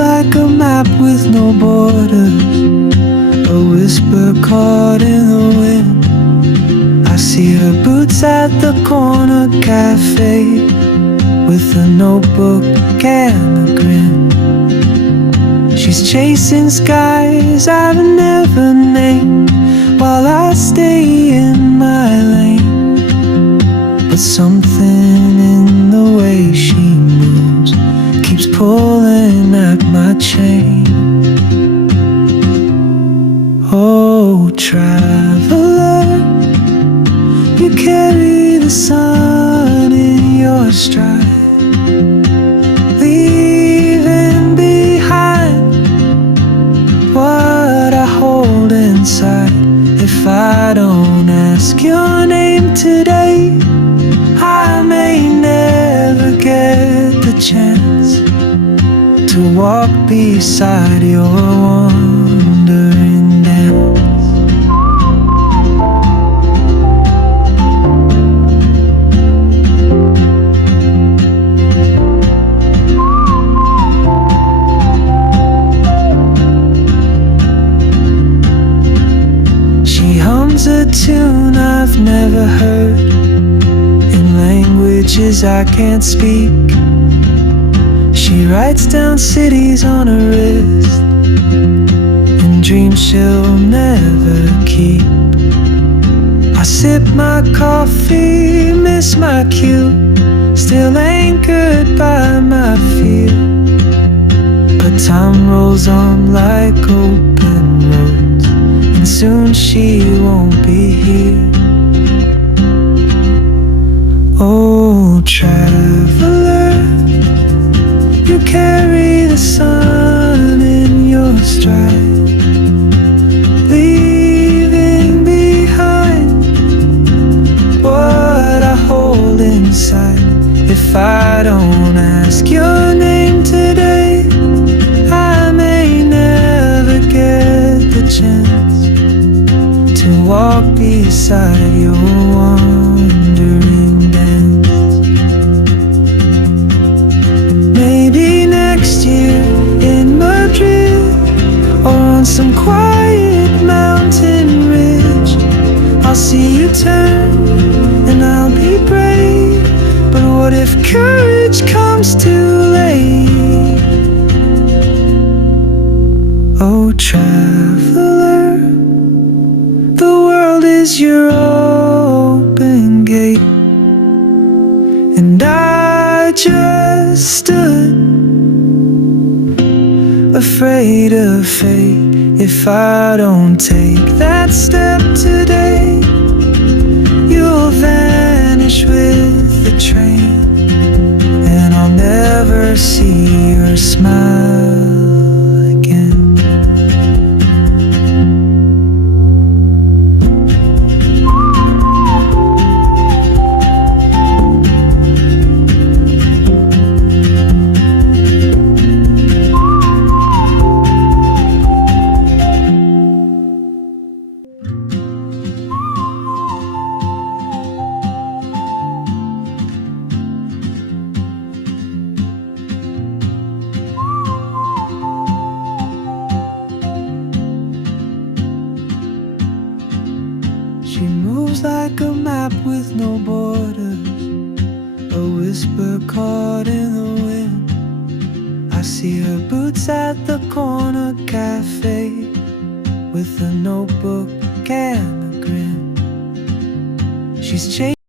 like a map with no borders, a whisper caught in the wind. I see her boots at the corner cafe, with a notebook and a grin. She's chasing skies I've never named, while I stay in my lane. But something in the way she moves keeps pulling at my chain. Oh, traveler, you carry the sun in your stride, leaving behind what I hold inside. If I don't ask your name today, I may never get the chance to walk beside your wandering dance. She hums a tune I've never heard, in languages I can't speak. She writes down cities on her wrist, and dreams she'll never keep. I sip my coffee, miss my cue, still anchored by my fear. But time rolls on like open roads, and soon she won't be here. Oh, traveler, you carry the sun in your stride, leaving behind what I hold inside. If I don't ask your name today, I may never get the chance to walk beside your wandering dance. Maybe next year in Madrid, or on some quiet mountain ridge, I'll see you turn and I'll be brave. But what if courage comes too late? Oh, traveler, the world is your open gate, and I just stood afraid of fate. If I don't take that step today, you'll vanish with the train, and I'll never see your smile again. She moves like a map with no borders, a whisper caught in the wind. I see her boots at the corner cafe, with a notebook and a grin. She's chasing